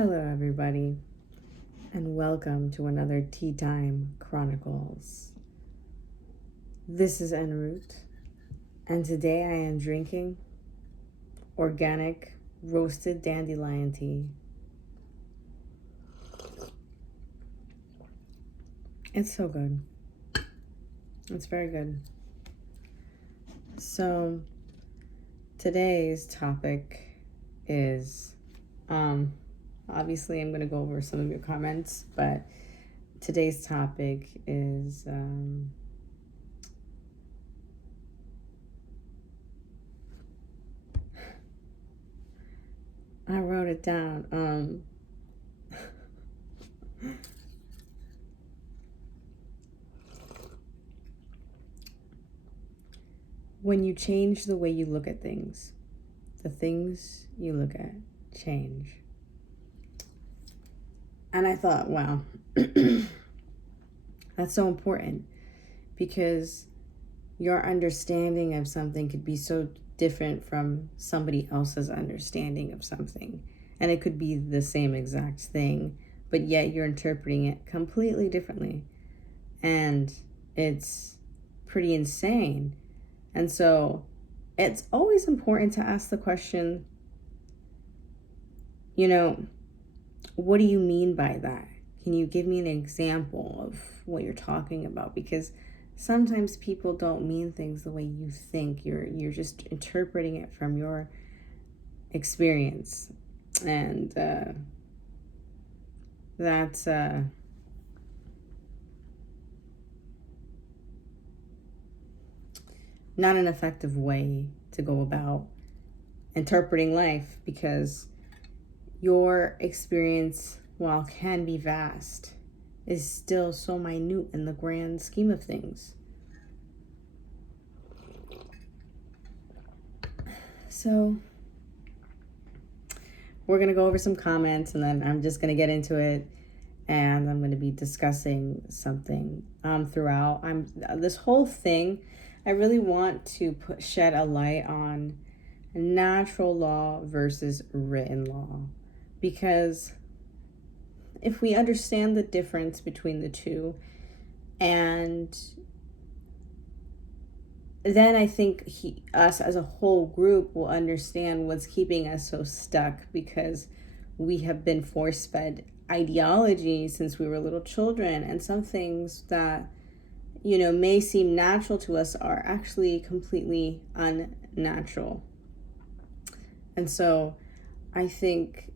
Hello, everybody, and welcome to another Tea Time Chronicles. This is En route, and today I am drinking organic roasted dandelion tea. It's so good. It's very good. So, today's topic is, obviously I'm going to go over some of your comments, but today's topic is, I wrote it down, when you change the way you look at things, the things you look at change. And I thought, wow, that's so important, because your understanding of something could be so different from somebody else's understanding of something. And it could be the same exact thing, but yet you're interpreting it completely differently. And it's pretty insane. And so it's always important to ask the question, what do you mean by that? Can you give me an example of what you're talking about? Because sometimes people don't mean things the way you think. You're just interpreting it from your experience. And that's not an effective way to go about interpreting life, because your experience, while can be vast, is still so minute in the grand scheme of things. So we're going to go over some comments, and then I'm just going to get into it, and I'm going to be discussing something throughout. This whole thing, I really want to shed a light on natural law versus written law, because if we understand the difference between the two, and then I think us as a whole group will understand what's keeping us so stuck, because we have been force-fed ideology since we were little children, and some things that may seem natural to us are actually completely unnatural. And so I think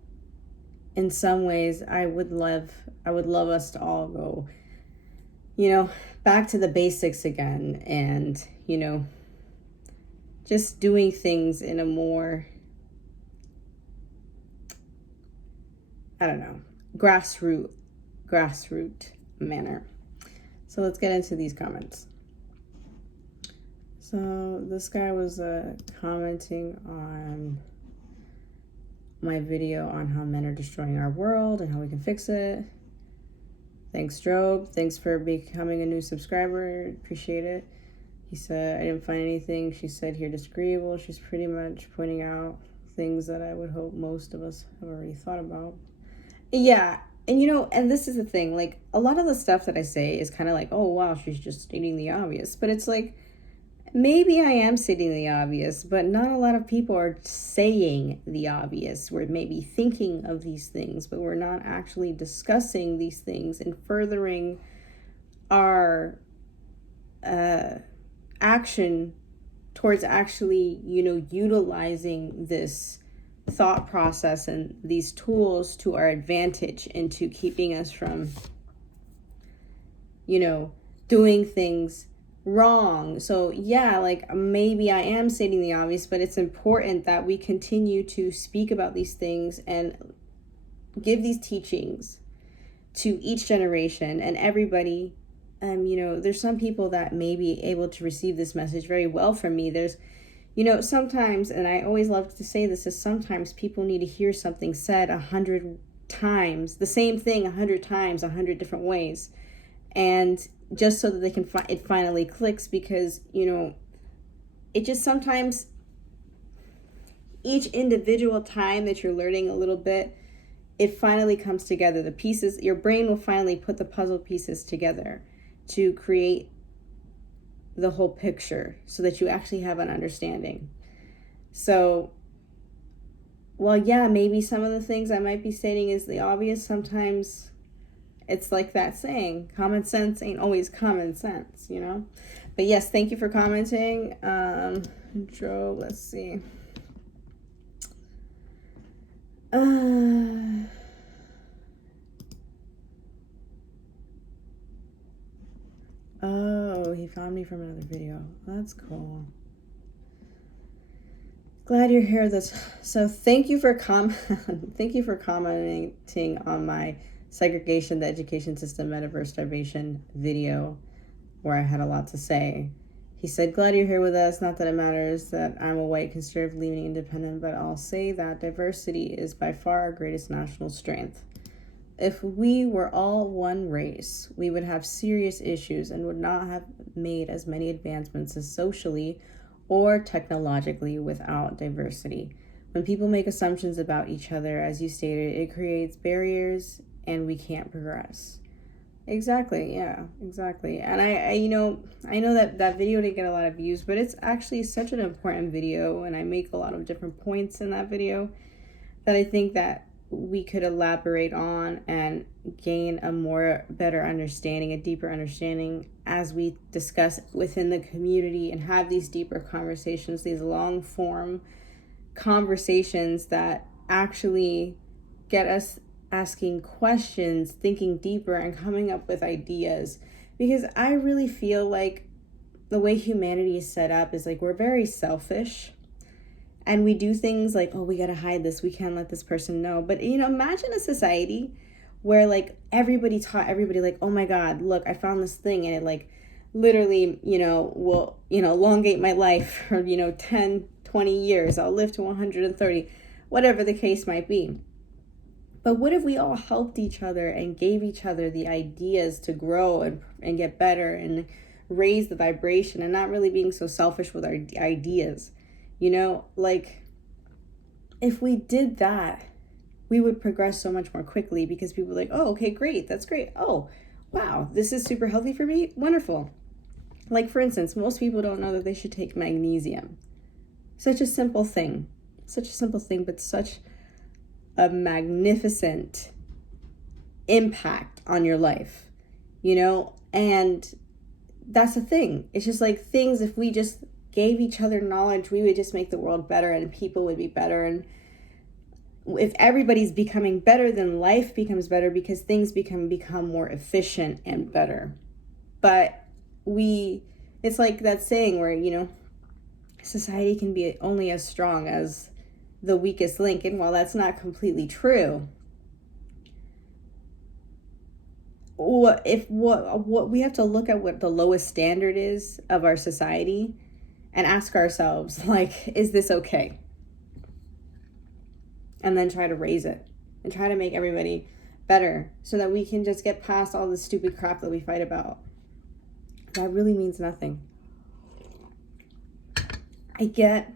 in some ways I would love us to all go, back to the basics again, and just doing things in a more, grassroots manner. So let's get into these comments. So this guy was commenting on my video on how men are destroying our world and how we can fix it. Thanks, Job. Thanks for becoming a new subscriber. Appreciate it. He said, I didn't find anything she said here disagreeable. She's pretty much pointing out things that I would hope most of us have already thought about. Yeah. And and this is the thing, like, a lot of the stuff that I say is kind of like, oh wow, she's just stating the obvious. But it's like, maybe I am stating the obvious, but not a lot of people are saying the obvious. We're maybe thinking of these things, but we're not actually discussing these things and furthering our action towards actually, utilizing this thought process and these tools to our advantage, into keeping us from, doing things wrong. So yeah, like, maybe I am stating the obvious, but it's important that we continue to speak about these things and give these teachings to each generation and everybody. There's some people that may be able to receive this message very well from me. There's sometimes, and I always love to say this, is sometimes people need to hear something said 100 times, the same thing 100 times, 100 different ways, and just so that they can it finally clicks, because it just sometimes, each individual time that you're learning a little bit, it finally comes together. The pieces, your brain will finally put the puzzle pieces together to create the whole picture so that you actually have an understanding. So, well, yeah, maybe some of the things I might be stating is the obvious. Sometimes it's like that saying, common sense ain't always common sense, you know? But yes, thank you for commenting. Joe, let's see. Oh, he found me from another video. That's cool. Glad you're here. So thank you for thank you for commenting on my segregation, the education system, metaverse starvation video, where I had a lot to say. He said, glad you're here with us. Not that it matters that I'm a white conservative leaning independent, but I'll say that diversity is by far our greatest national strength. If we were all one race, we would have serious issues and would not have made as many advancements as socially or technologically without diversity. When people make assumptions about each other, as you stated, it creates barriers and we can't progress. Exactly, yeah, exactly. And I know that video didn't get a lot of views, but it's actually such an important video, and I make a lot of different points in that video that I think that we could elaborate on and gain a better understanding, a deeper understanding as we discuss within the community and have these deeper conversations, these long form conversations that actually get us asking questions, thinking deeper, and coming up with ideas. Because I really feel like the way humanity is set up is like we're very selfish. And we do things like, oh, we gotta hide this. We can't let this person know. But, imagine a society where, like, everybody taught everybody, like, oh, my God, look, I found this thing. And it, like, literally, will, elongate my life for, 10, 20 years. I'll live to 130, whatever the case might be. But what if we all helped each other and gave each other the ideas to grow and get better and raise the vibration and not really being so selfish with our ideas? Like, if we did that, we would progress so much more quickly because people are like, oh, okay, great. That's great. Oh, wow, this is super healthy for me. Wonderful. Like, for instance, most people don't know that they should take magnesium. Such a simple thing, but such a magnificent impact on your life, and that's the thing. It's just like things, if we just gave each other knowledge, we would just make the world better and people would be better. And if everybody's becoming better, then life becomes better because things become more efficient and better. But it's like that saying where, society can be only as strong as the weakest link. And while that's not completely true, what we have to look at what the lowest standard is of our society and ask ourselves, like, is this okay? And then try to raise it and try to make everybody better so that we can just get past all the stupid crap that we fight about. That really means nothing. I get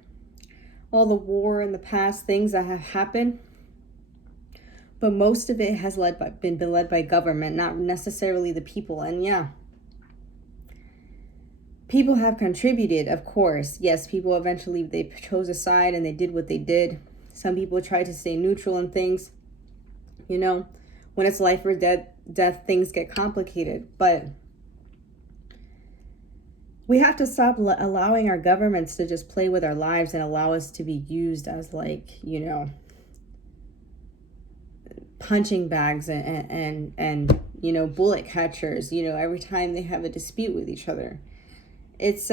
all the war and the past things that have happened, but most of it has been led by government, not necessarily the people. And yeah, people have contributed, of course. Yes, people eventually, they chose a side and they did what they did. Some people try to stay neutral in things. When it's life or death, things get complicated. But we have to stop allowing our governments to just play with our lives and allow us to be used as, like, punching bags and bullet catchers, every time they have a dispute with each other. It's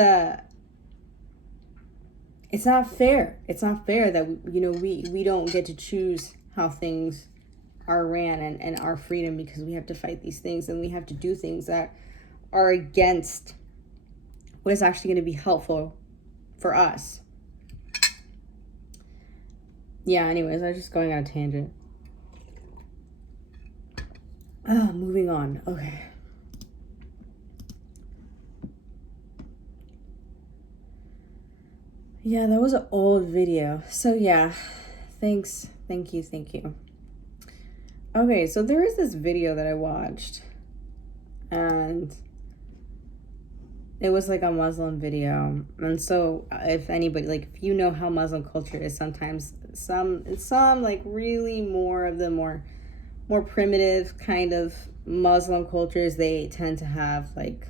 not fair. It's not fair that we don't get to choose how things are ran and our freedom, because we have to fight these things and we have to do things that are against what is actually going to be helpful for us. Yeah, anyways, I was just going on a tangent. Moving on. Okay. Yeah, that was an old video. So yeah, thanks. Thank you. Okay, so there is this video that I watched, and it was like a Muslim video. And so if anybody, like, if you know how Muslim culture is, sometimes some like really more of the more primitive kind of Muslim cultures, they tend to have like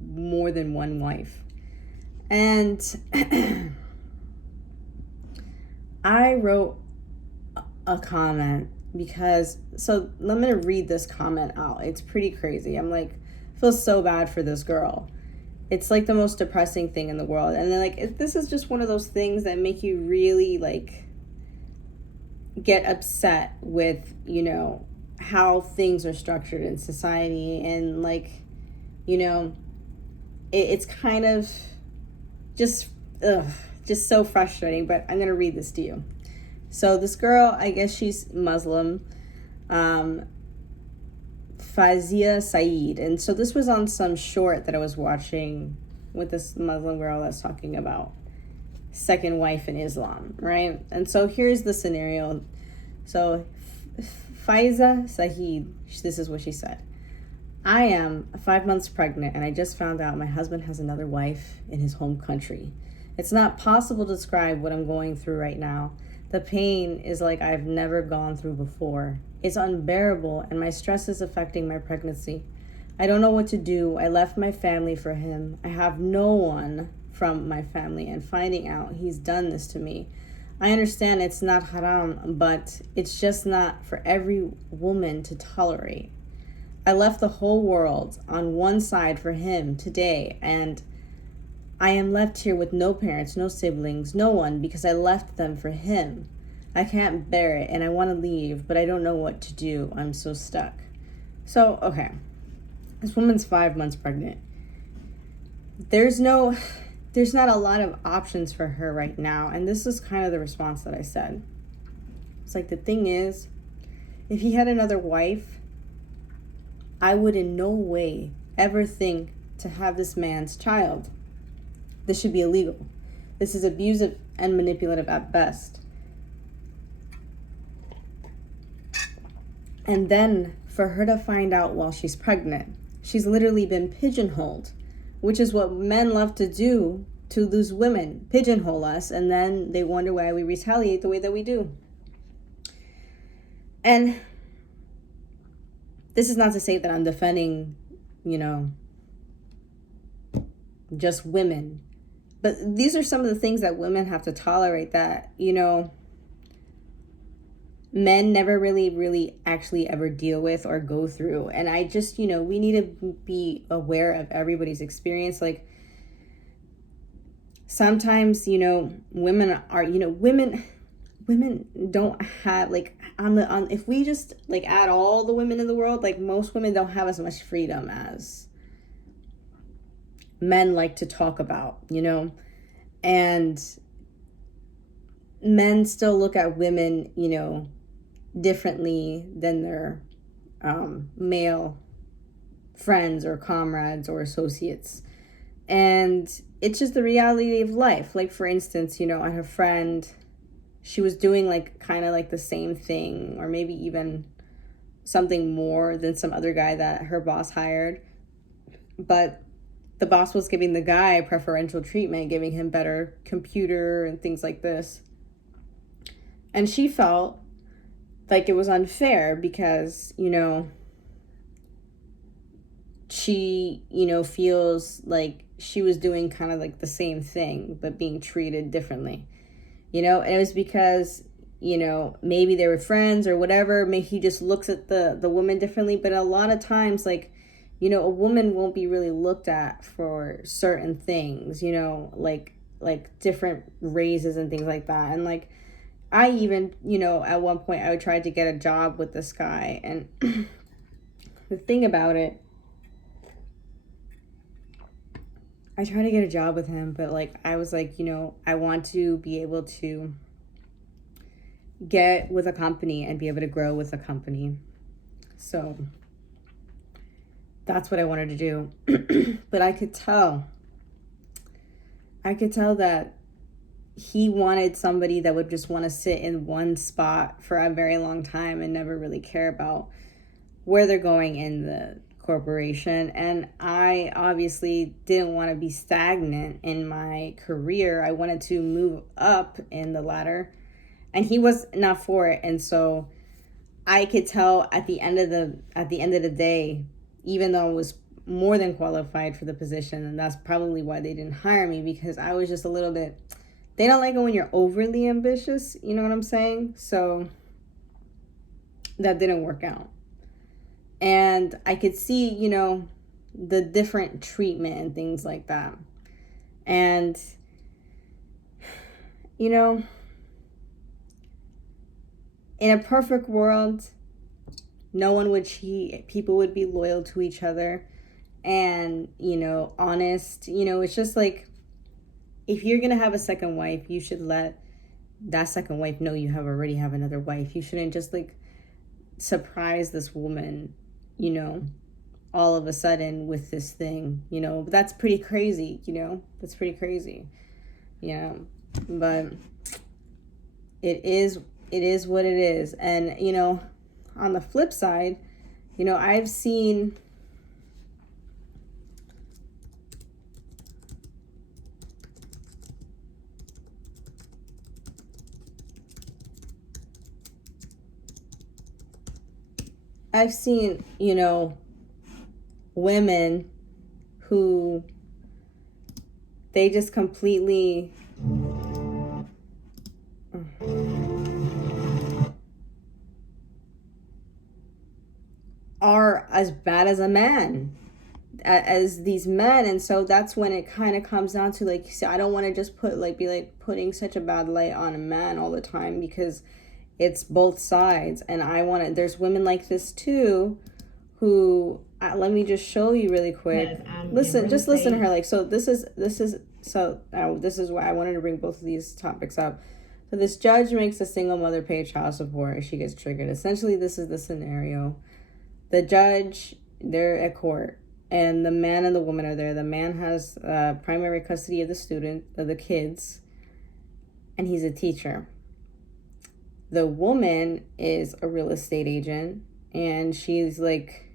more than one wife. And I wrote a comment because, so I'm gonna read this comment out. It's pretty crazy. I'm like, I feel so bad for this girl. It's like the most depressing thing in the world. And then like, this is just one of those things that make you really like get upset with, you know, how things are structured in society. And like, you know, it's kind of just just so frustrating. But I'm gonna read this to you. So this girl, I guess she's Muslim, Fazia Saeed. And so this was on some short that I was watching with this Muslim girl that's talking about second wife in Islam, right? And so here's the scenario. So Faiza Saeed, this is what she said. I am 5 months pregnant and I just found out my husband has another wife in his home country. It's not possible to describe what I'm going through right now. The pain is like I've never gone through before. It's unbearable and my stress is affecting my pregnancy. I don't know what to do. I left my family for him. I have no one from my family, and finding out he's done this to me. I understand it's not haram, but it's just not for every woman to tolerate. I left the whole world on one side for him today, and I am left here with no parents, no siblings, no one, because I left them for him. I can't bear it and I want to leave, but I don't know what to do. I'm so stuck. So, okay. This woman's 5 months pregnant. There's not a lot of options for her right now. And this is kind of the response that I said. It's like, the thing is, if he had another wife, I would in no way ever think to have this man's child. This should be illegal. This is abusive and manipulative at best. And then for her to find out while she's pregnant, she's literally been pigeonholed, which is what men love to do to those women, pigeonhole us, and then they wonder why we retaliate the way that we do. And this is not to say that I'm defending, you know, just women. But these are some of the things that women have to tolerate that, you know, men never really actually ever deal with or go through. And I just, you know, we need to be aware of everybody's experience. Like, sometimes, you know, women are, you know, women don't have, like, if we just like add all the women in the world, like, most women don't have as much freedom as men like to talk about, you know. And men still look at women, you know, differently than their male friends or comrades or associates. And it's just the reality of life. Like, for instance, you know, I have a friend, she was doing like kind of like the same thing, or maybe even something more than some other guy that her boss hired. But the boss was giving the guy preferential treatment, giving him better computer and things like this. And she felt like it was unfair because, you know, she, you know, feels like she was doing kind of like the same thing, but being treated differently, you know. And it was because, you know, maybe they were friends or whatever. Maybe he just looks at the woman differently. But a lot of times, like, you know, a woman won't be really looked at for certain things, you know, like different raises and things like that. And like, I even, you know, at one point I tried to get a job with this guy. And the thing about it, I tried to get a job with him, but like, I was like, you know, I want to be able to get with a company and be able to grow with a company. So that's what I wanted to do. But I could tell that he wanted somebody that would just want to sit in one spot for a very long time and never really care about where they're going in the corporation. And I obviously didn't want to be stagnant in my career. I wanted to move up in the ladder, and he was not for it. And so I could tell at the end of the day, even though I was more than qualified for the position, and that's probably why they didn't hire me, because I was just a little bit, they don't like it when you're overly ambitious, you know what I'm saying? So that didn't work out. And I could see, you know, the different treatment and things like that. And, you know, in a perfect world, no one would cheat. People would be loyal to each other and, you know, honest. You know, it's just like, if you're going to have a second wife, you should let that second wife know you already have another wife. You shouldn't just like surprise this woman, you know, all of a sudden with this thing, you know. But that's pretty crazy, you know. That's pretty crazy, you know. But it is what it is. And, you know, on the flip side, you know, I've seen you know, women who they just completely are as bad as a man, as these men. And so that's when it kind of comes down to, like, see, I don't want to just be putting such a bad light on a man all the time, because it's both sides. And there's women like this too, who, let me just show you really quick. Listen to her. Like, so this is why I wanted to bring both of these topics up. So this judge makes a single mother pay child support. She gets triggered. Essentially, this is the scenario. The judge, they're at court, and the man and the woman are there. The man has primary custody of the kids, and he's a teacher. The woman is a real estate agent, and she's like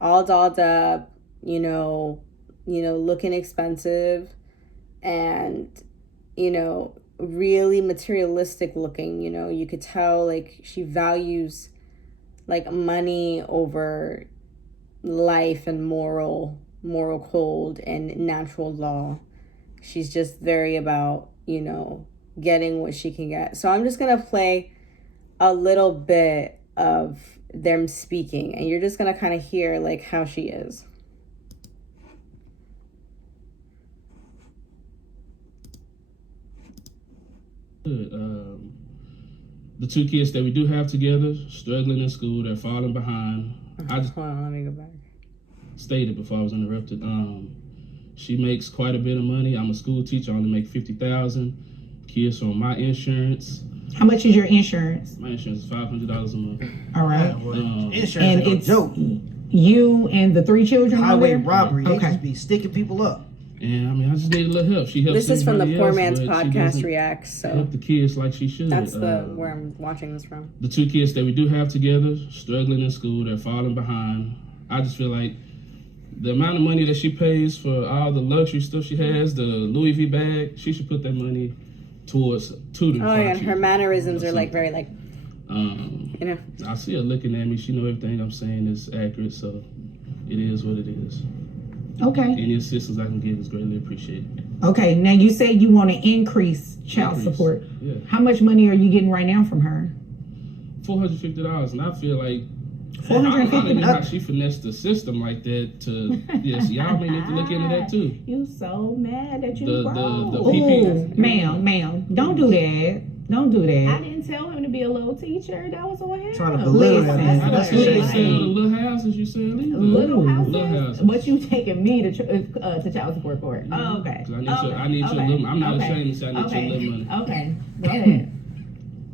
all dolled up, you know, looking expensive, and, you know, really materialistic looking. You know, you could tell like she values like money over life and moral code and natural law. She's just very about, you know, getting what she can get. So I'm just gonna play a little bit of them speaking, and you're just gonna kind of hear like how she is. The two kids that we do have together, struggling in school, they're falling behind. Hold on, let me go back. Stated before I was interrupted. She makes quite a bit of money. I'm a school teacher. I only make $50,000. Kids are on my insurance. How much is your insurance? My insurance is $500 a month. All right. Insurance and is a joke. You and the 3 children. Highway robbery. They Okay. just be sticking people up. And I mean, I just need a little help. She helps. This is from the Poor Man's else, Podcast Reacts. So help the kids like she should. that's where I'm watching this from. The two kids that we do have together, struggling in school, they're falling behind. I just feel like the amount of money that she pays for all the luxury stuff she has, the Louis V bag, she should put that money towards tutoring. Oh yeah, and her mannerisms are like very like, you know. I see her looking at me. She know everything I'm saying is accurate, so it is what it is. Okay. Any assistance I can give is greatly appreciated. Okay. Now you say you want to increase child support. Yeah. How much money are you getting right now from her? $450, and I feel like I $450. don't know how she finessed the system like that to. Yes, y'all may need to look into that too. You so mad that you The broke. PP. Ma'am, don't do that. Don't do that. I didn't tell him to be a little teacher. That was on him. Trying to belittle Listen, that. I That's just what said she's sell the saying. little houses you said leave. Little houses? Little houses. But you taking me to child support court. Oh, okay. 'Cause I need your little. I'm not ashamed to say I need your little money. Okay. Go ahead.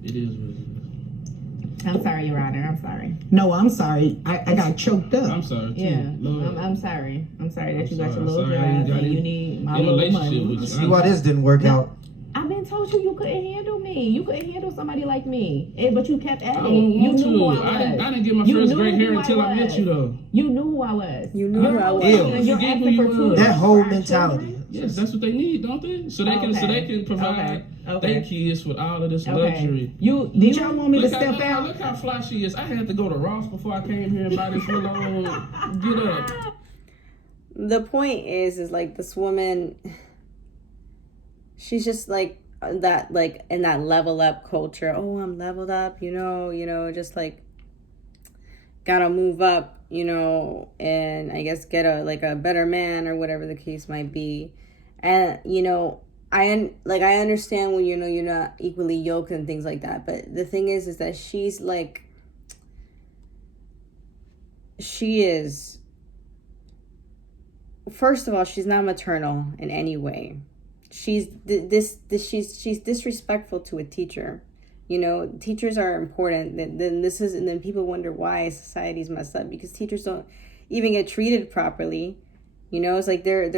It is what it is. I'm sorry, Your Honor. I'm sorry. No, I'm sorry. I got choked up. I'm sorry too. Yeah. Lord. I'm sorry. I'm sorry that you got sorry. your little Sorry, I ain't job got and any- you need my in a little relationship money. with you. See why this didn't work out. I've been told you couldn't handle me. You couldn't handle somebody like me. But you kept at I it. don't You want knew who to. I was. I didn't get my You first knew gray hair who I until I met was. you, though. You knew who I was. You knew who I was. Ew. And you're Forget who asking you for was. tutors That whole for our mentality. children? Yes, that's what they need, don't they? So they can provide Okay. their kids with all of this Okay. luxury. Did y'all want me to Look step out? Look how fly she is. I had to go to Ross before I came here and buy this little old get up. The point is like this woman, she's just like that, like in that level up culture. Oh, I'm leveled up, just like gotta move up, and I guess get a better man or whatever the case might be. And I understand when you're not equally yoked and things like that, but the thing is that she is, first of all, she's not maternal in any way. She's she's disrespectful to a teacher. Teachers are important. Then people wonder why society's messed up, because teachers don't even get treated properly. It's like they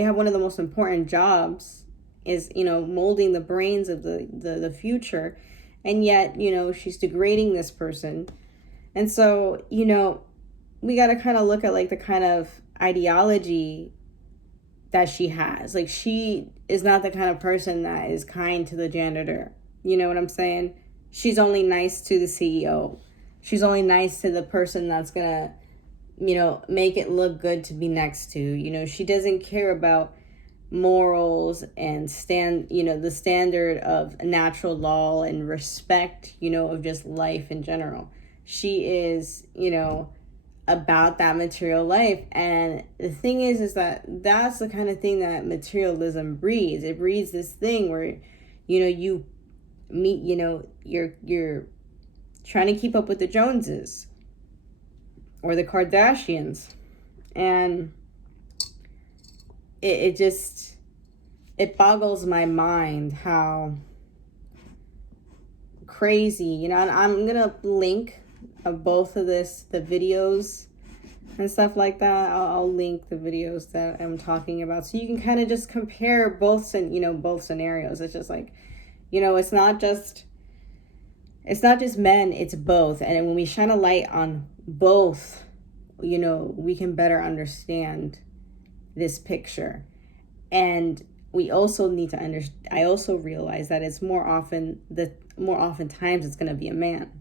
have one of the most important jobs is molding the brains of the future, and yet she's degrading this person. And so we got to kind of look at like the kind of ideology that she has. Like, she is not the kind of person that is kind to the janitor. You know what I'm saying? She's only nice to the CEO. She's only nice to the person that's gonna make it look good to be next to. She doesn't care about morals and the standard of natural law and respect of just life in general. She is about that material life. And the thing is that that's the kind of thing that materialism breeds. It breeds this thing where you meet, you're trying to keep up with the Joneses or the Kardashians, and it boggles my mind how crazy, and I'm gonna link both of the videos and stuff like that. I'll link the videos that I'm talking about, so you can kind of just compare both scenarios. It's just like, it's not just men, it's both. And when we shine a light on both, we can better understand this picture. And we also need to I also realize that it's more oftentimes it's going to be a man.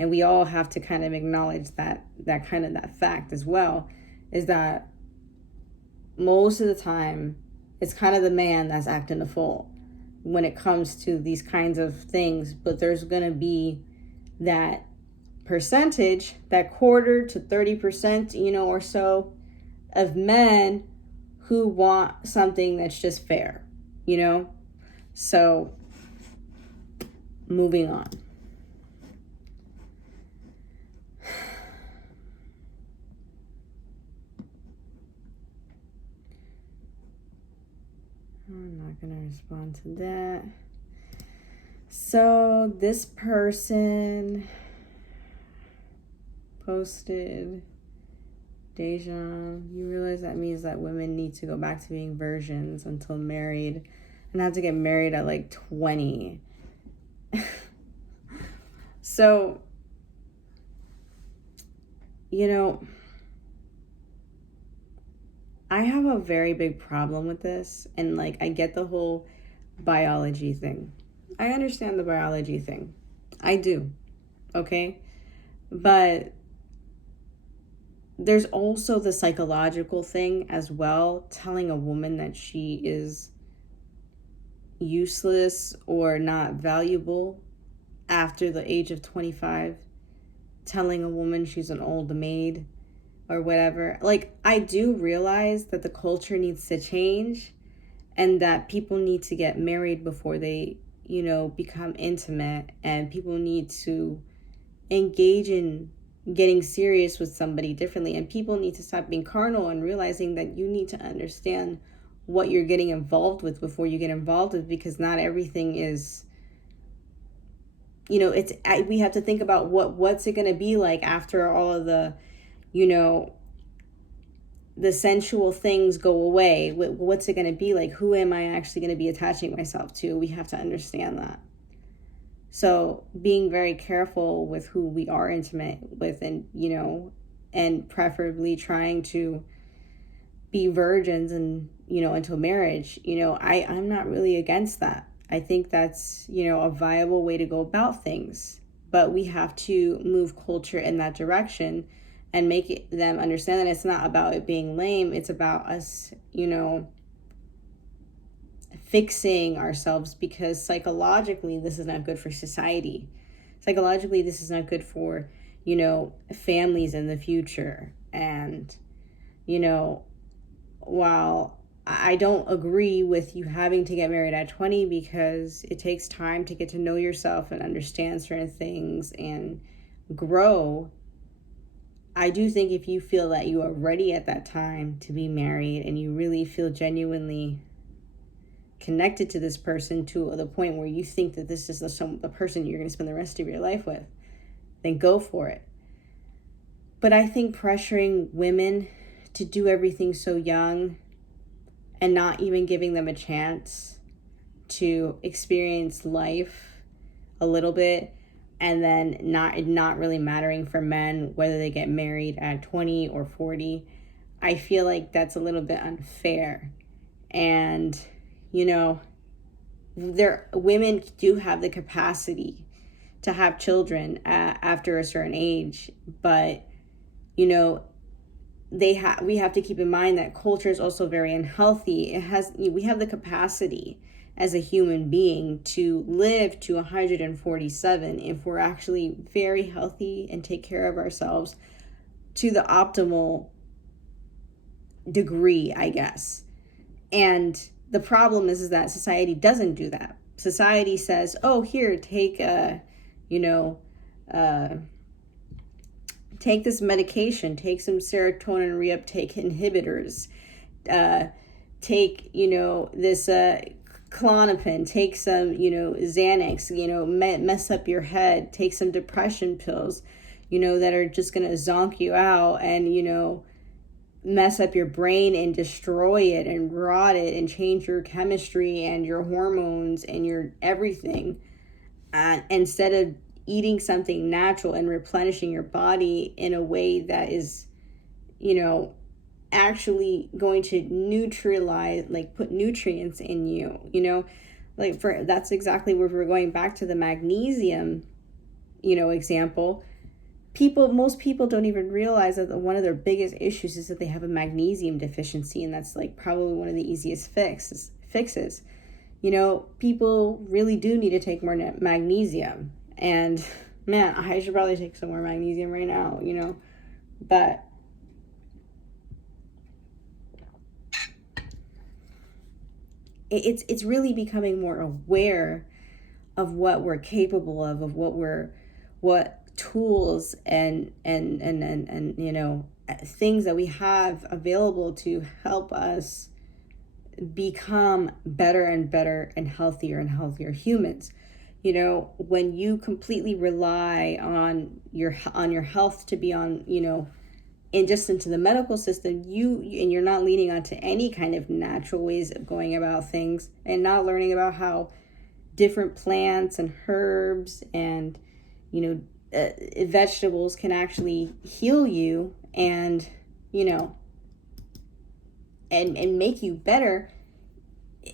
And we all have to kind of acknowledge that fact as well, is that most of the time it's kind of the man that's acting a fool when it comes to these kinds of things. But there's going to be that percentage, that quarter to 30%, or so of men who want something that's just fair, So, moving on. I'm not going to respond to that. So this person posted, Dejan, you realize that means that women need to go back to being virgins until married and have to get married at like 20. So, I have a very big problem with this, and like I get the whole biology thing. I understand the biology thing. I do. Okay? But there's also the psychological thing as well, telling a woman that she is useless or not valuable after the age of 25, telling a woman she's an old maid or whatever. Like, I do realize that the culture needs to change and that people need to get married before they, become intimate, and people need to engage in getting serious with somebody differently, and people need to stop being carnal and realizing that you need to understand what you're getting involved with before you get involved with, because not everything is, we have to think about what's it going to be like after all of the the sensual things go away, what's it going to be like? Who am I actually going to be attaching myself to? We have to understand that. So being very careful with who we are intimate with, and, you know, and preferably trying to be virgins and, you know, until marriage, you know, I'm not really against that. I think that's, you know, a viable way to go about things, but we have to move culture in that direction and make them understand that it's not about it being lame. It's about us, you know, fixing ourselves, because psychologically, this is not good for society. Psychologically, this is not good for, you know, families in the future. And, you know, while I don't agree with you having to get married at 20, because it takes time to get to know yourself and understand certain things and grow, I do think if you feel that you are ready at that time to be married and you really feel genuinely connected to this person to the point where you think that this is the person you're going to spend the rest of your life with, then go for it. But I think pressuring women to do everything so young and not even giving them a chance to experience life a little bit, and then not really mattering for men whether they get married at 20 or 40, I feel like that's a little bit unfair. And, you know, women do have the capacity to have children after a certain age, but, you know, we have to keep in mind that culture is also very unhealthy. We have the capacity as a human being to live to 147 if we're actually very healthy and take care of ourselves to the optimal degree, I guess. And the problem is that society doesn't do that. Society says, oh, here, take take this medication, take some serotonin reuptake inhibitors, take, you know, this Klonopin, take some, you know, Xanax, you know, mess up your head, take some depression pills, you know, that are just going to zonk you out and, you know, mess up your brain and destroy it and rot it and change your chemistry and your hormones and your everything. Instead of eating something natural and replenishing your body in a way that is, you know, actually going to neutralize, like put nutrients in you, you know, like that's exactly where we're going back to the magnesium, you know, example. Most people don't even realize that one of their biggest issues is that they have a magnesium deficiency, and that's like probably one of the easiest fixes. You know, people really do need to take more magnesium, and man, I should probably take some more magnesium right now, you know, but it's really becoming more aware of what we're capable of what tools and you know, things that we have available to help us become better and better and healthier humans. You know, when you completely rely on your health to be on, you know, into the medical system, you're not leaning onto any kind of natural ways of going about things, and not learning about how different plants and herbs and, you know, vegetables can actually heal you and, you know, and make you better.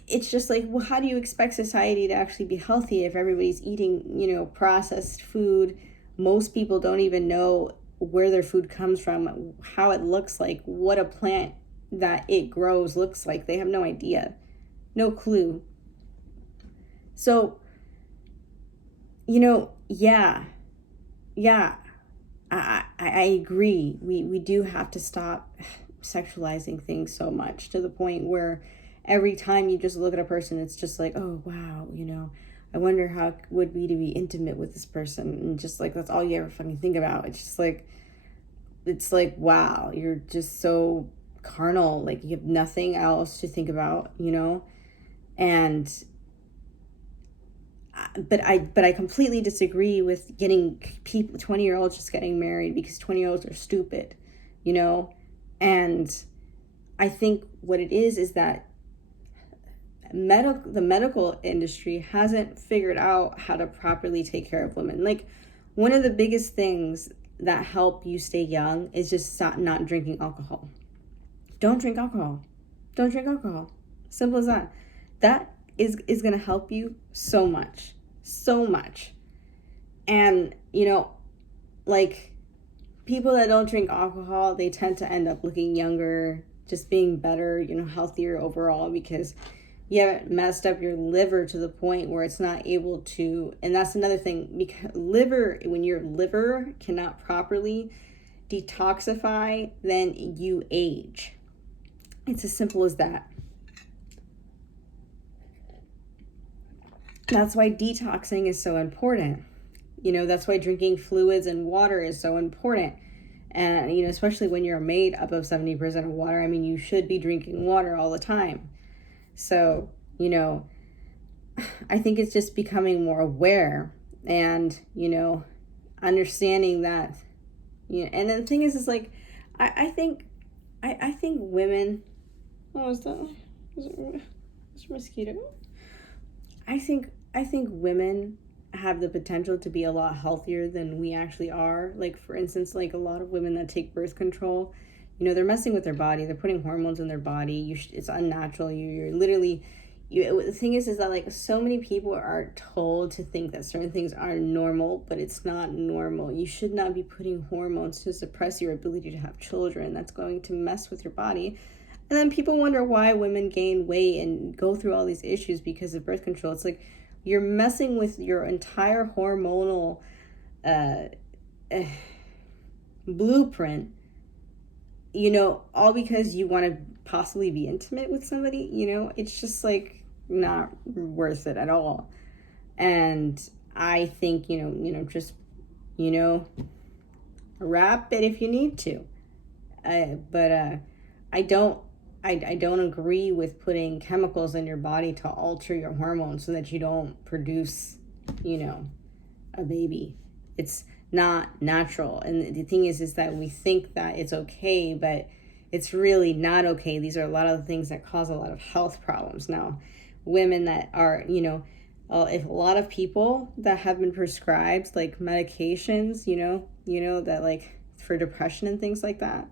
It's just like, well, how do you expect society to actually be healthy if everybody's eating, you know, processed food? Most people don't even know where their food comes from, how it looks like, what a plant that it grows looks like. They have no idea, no clue. So, you know, yeah, I agree. We do have to stop sexualizing things so much, to the point where every time you just look at a person, it's just like, oh, wow, you know, I wonder how it would be to be intimate with this person. And just like, that's all you ever fucking think about. It's like, wow, you're just so carnal. Like, you have nothing else to think about, you know? And, but I completely disagree with getting people, 20-year-olds just getting married, because 20-year-olds are stupid, you know? And I think what it is that the medical industry hasn't figured out how to properly take care of women. Like, one of the biggest things that help you stay young is just not drinking alcohol. Don't drink alcohol. Don't drink alcohol. Simple as that. That is going to help you so much. So much. And, like, people that don't drink alcohol, they tend to end up looking younger, just being better, healthier overall, because you haven't messed up your liver to the point where it's not able to. And that's another thing, because when your liver cannot properly detoxify, then you age. It's as simple as that. That's why detoxing is so important. That's why drinking fluids and water is so important. And, especially when you're made up of 70% of water, I mean, you should be drinking water all the time. So, I think it's just becoming more aware and, understanding that, and then the thing is like, I think women, is it mosquito? I think women have the potential to be a lot healthier than we actually are. Like, for instance, like a lot of women that take birth control, they're messing with their body. They're putting hormones in their body. It's unnatural. You're literally, the thing is that like so many people are told to think that certain things are normal, but it's not normal. You should not be putting hormones to suppress your ability to have children. That's going to mess with your body. And then people wonder why women gain weight and go through all these issues because of birth control. It's like you're messing with your entire hormonal blueprint, all because you want to possibly be intimate with somebody. It's just like not worth it at all. And I think, just, wrap it if you need to. But I don't agree with putting chemicals in your body to alter your hormones so that you don't produce, a baby. It's not natural. And the thing is that we think that it's okay, but it's really not okay. These are a lot of the things that cause a lot of health problems. Now, women that are, if a lot of people that have been prescribed like medications, that like for depression and things like that,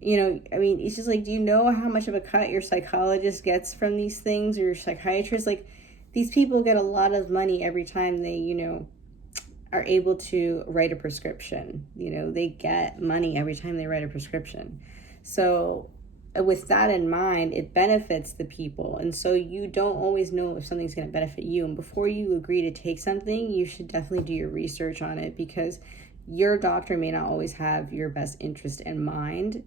it's just like, do you know how much of a cut your psychologist gets from these things, or your psychiatrist? Like, these people get a lot of money every time they, are able to write a prescription. They get money every time they write a prescription. So with that in mind, it benefits the people. And so you don't always know if something's going to benefit you. And before you agree to take something, you should definitely do your research on it, because your doctor may not always have your best interest in mind.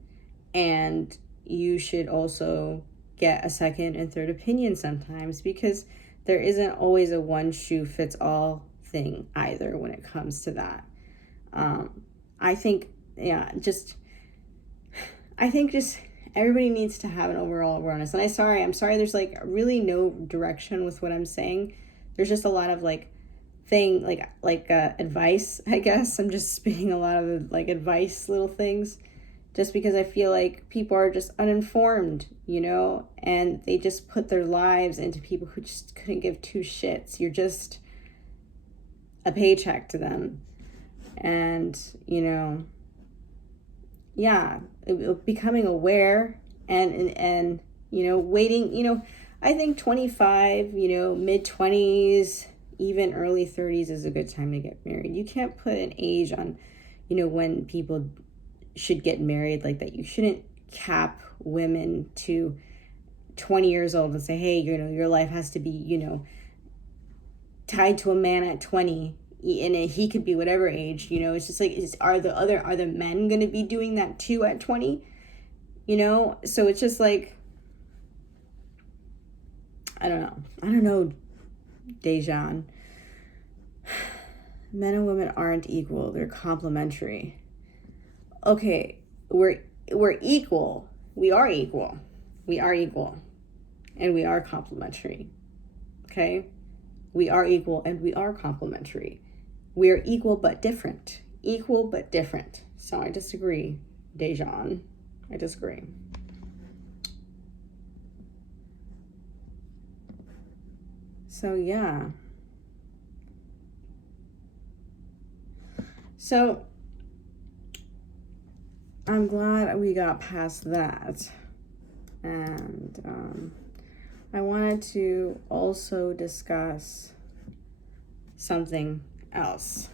And you should also get a second and third opinion sometimes, because there isn't always a one shoe fits all thing either when it comes to that. I think just everybody needs to have an overall awareness. And I'm sorry there's like really no direction with what I'm saying. There's just a lot of like advice, I guess. I'm just spitting a lot of like advice little things, just because I feel like people are just uninformed, and they just put their lives into people who just couldn't give two shits. You're just a paycheck to them. And, becoming aware and waiting, I think 25, mid-20s, even early 30s is a good time to get married. You can't put an age on, when people should get married like that. You shouldn't cap women to 20 years old and say, hey, your life has to be, tied to a man at 20, and he could be whatever age. It's just like, are the men going to be doing that too at 20? So it's just like, I don't know, Dejan. Men and women aren't equal. They're complementary. Okay, we're equal. We are equal. And we are complementary. Okay? We are equal and we are complementary. We are equal but different. So I disagree, Dejan. I disagree. So yeah. So I'm glad we got past that. And I wanted to also discuss something else.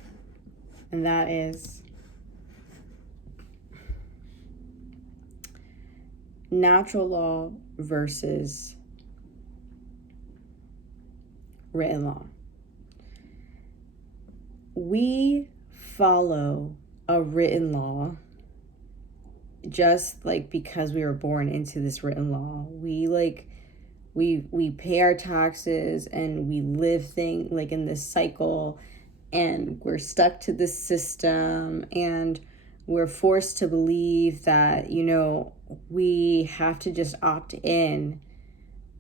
And that is natural law versus written law. We follow a written law just like because we were born into this written law. We pay our taxes and we live in this cycle, and we're stuck to this system, and we're forced to believe that, we have to just opt in,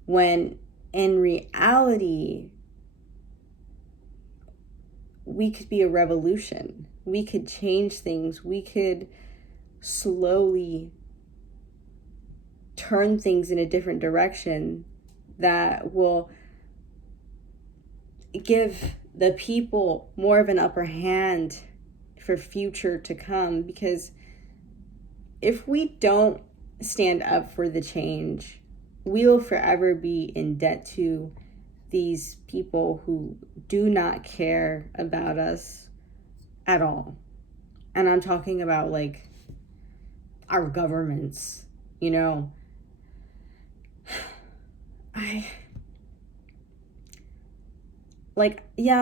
when in reality, we could be a revolution. We could change things. We could slowly turn things in a different direction that will give the people more of an upper hand for future to come. Because if we don't stand up for the change, we will forever be in debt to these people who do not care about us at all. And I'm talking about our governments, yeah,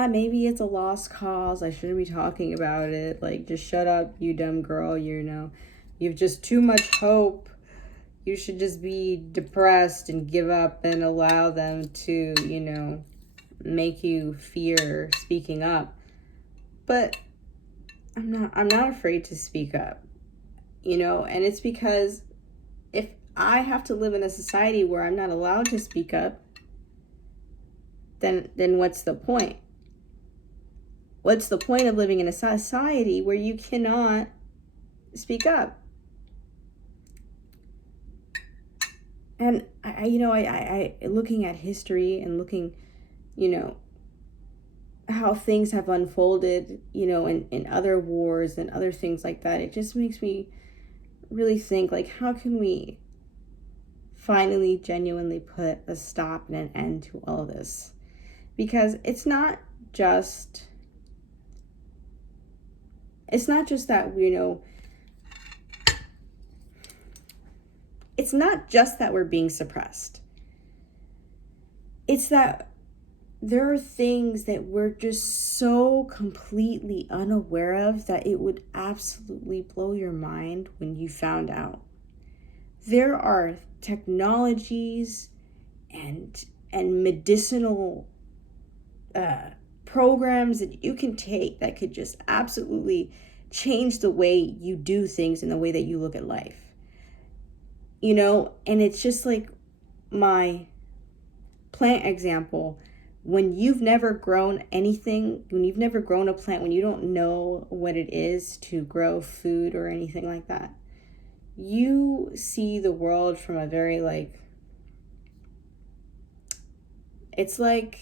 maybe it's a lost cause. I shouldn't be talking about it. Just shut up, you dumb girl. You've just too much hope. You should just be depressed and give up and allow them to, make you fear speaking up. But I'm not afraid to speak up, and it's because if I have to live in a society where I'm not allowed to speak up, then what's the point? What's the point of living in a society where you cannot speak up? And I looking at history and looking, how things have unfolded, in other wars and other things like that, it just makes me really think, how can we finally genuinely put a stop and an end to all of this? Because it's not just that, it's not just that we're being suppressed. It's that there are things that we're just so completely unaware of that it would absolutely blow your mind when you found out. There are technologies and medicinal programs that you can take that could just absolutely change the way you do things and the way that you look at life. And it's just like my plant example. When you've never grown anything, when you've never grown a plant, when you don't know what it is to grow food or anything like that, you see the world from a very it's like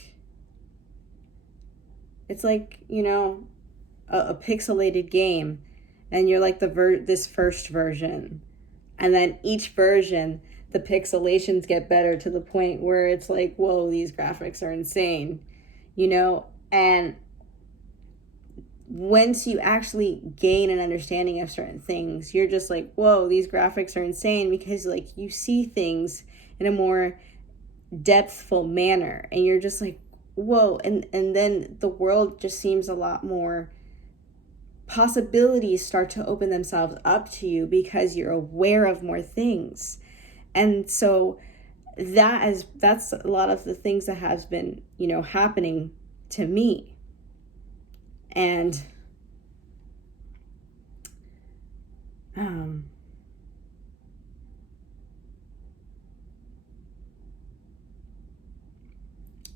a pixelated game, and you're this first version, and then each version the pixelations get better to the point where it's whoa, these graphics are insane, and once you actually gain an understanding of certain things, you're just whoa, these graphics are insane, because you see things in a more depthful manner, and you're just whoa, and then the world just seems a lot more, possibilities start to open themselves up to you because you're aware of more things. And so that's a lot of the things that has been, happening to me. And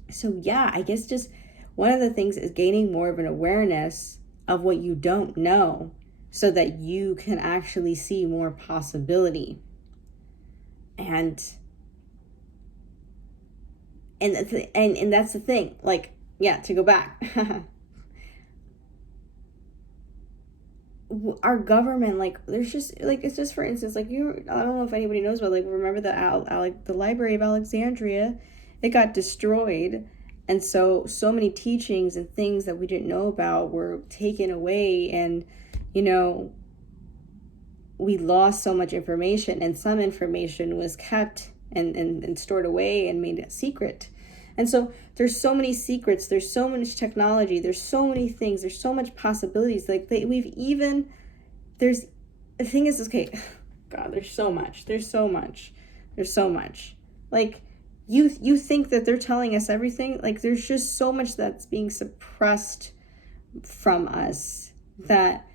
so yeah, I guess just one of the things is gaining more of an awareness of what you don't know, so that you can actually see more possibility. And And that's the thing. Like, yeah, to go back. Our government, like, there's just, like, it's just, for instance, like, I don't know if anybody knows, but, like, remember the Library of Alexandria, it got destroyed, and so many teachings and things that we didn't know about were taken away, and, you know, we lost so much information, and some information was kept and stored away and made a secret. And so there's so many secrets, there's so much technology, there's so many things, there's so much possibilities. Like, the thing is, okay, God, there's so much. Like, you think that they're telling us everything? Like, there's just so much that's being suppressed from us that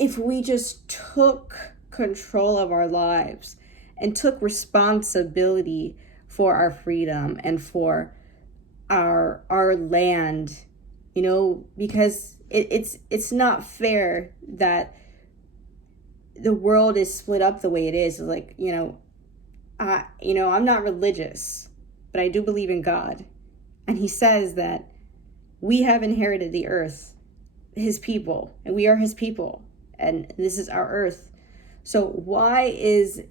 if we just took control of our lives and took responsibility for our freedom and for our land, you know, because it's not fair that the world is split up the way it is. Like, I'm not religious, but I do believe in God, and He says that we have inherited the earth, His people, and we are His people, and this is our earth. So why is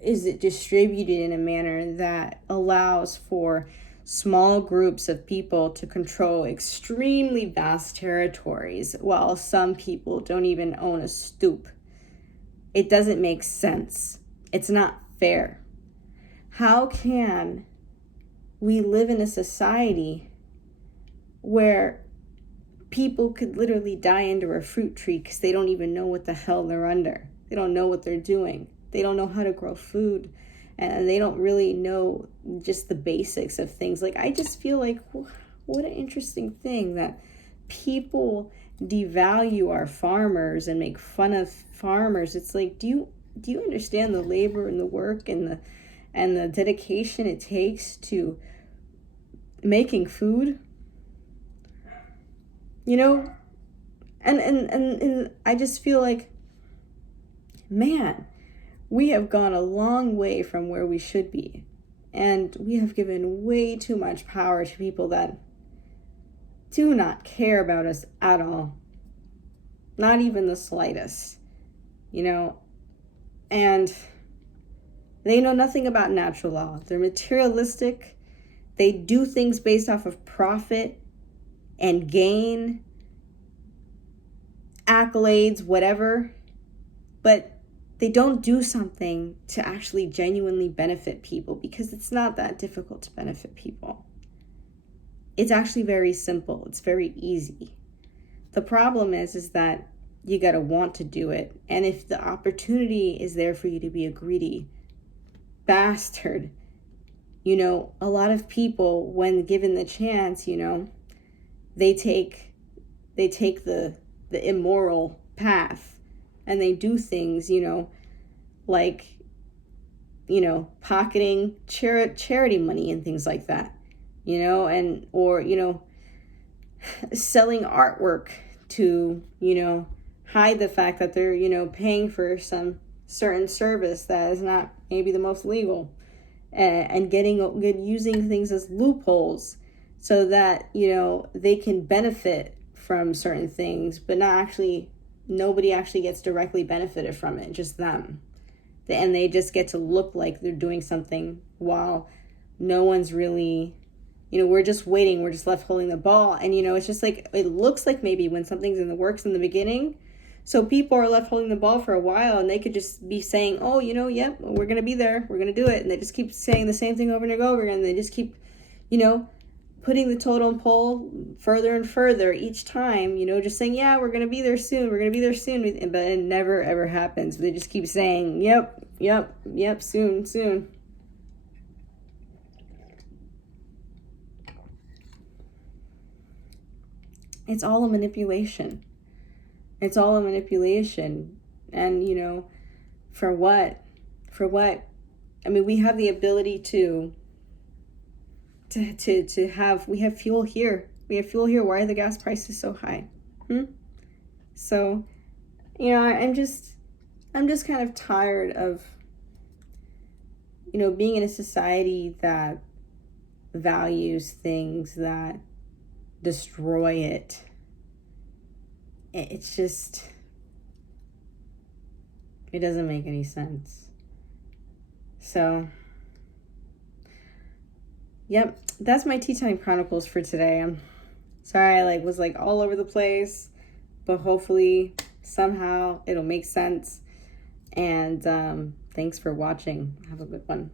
it distributed in a manner that allows for small groups of people to control extremely vast territories while some people don't even own a stoop? It doesn't make sense. It's not fair. How can we live in a society where people could literally die under a fruit tree because they don't even know what the hell they're under? They don't know what they're doing. They don't know how to grow food, and they don't really know just the basics of things. Like, I just feel like, what an interesting thing that people devalue our farmers and make fun of farmers. It's like, do you understand the labor and the work and the dedication it takes to making food? You know, and I just feel like, man, we have gone a long way from where we should be. And we have given way too much power to people that do not care about us at all. Not even the slightest, you know. And they know nothing about natural law. They're materialistic. They do things based off of profit and gain, accolades, whatever. But they don't do something to actually genuinely benefit people, because it's not that difficult to benefit people. It's actually very simple. It's very easy. The problem is that you got to want to do it. And if the opportunity is there for you to be a greedy bastard, you know, a lot of people, when given the chance, you know, they take the immoral path. And they do things, you know, like, you know, pocketing charity money and things like that, you know, or, you know, selling artwork to, you know, hide the fact that they're, you know, paying for some certain service that is not maybe the most legal, and using things as loopholes so that, you know, they can benefit from certain things, but nobody actually gets directly benefited from it, just them. And they just get to look like they're doing something while no one's really, you know, we're just waiting, we're just left holding the ball. And, you know, it's just like, it looks like maybe when something's in the works in the beginning, so people are left holding the ball for a while, and they could just be saying, oh, you know, yep, we're going to be there, we're going to do it. And they just keep saying the same thing over and over again. They just keep, you know, putting the totem pole further and further each time, you know, just saying, yeah, we're going to be there soon, but it never, ever happens. They just keep saying, yep, soon. It's all a manipulation. And, you know, for what? I mean, we have the ability to have, we have fuel here. Why are the gas prices so high? So, you know, I'm just kind of tired of being in a society that values things that destroy it, it's just, it doesn't make any sense. So, yep, that's my Tea Time Chronicles for today. I'm sorry I was all over the place, but hopefully somehow it'll make sense. And thanks for watching. Have a good one.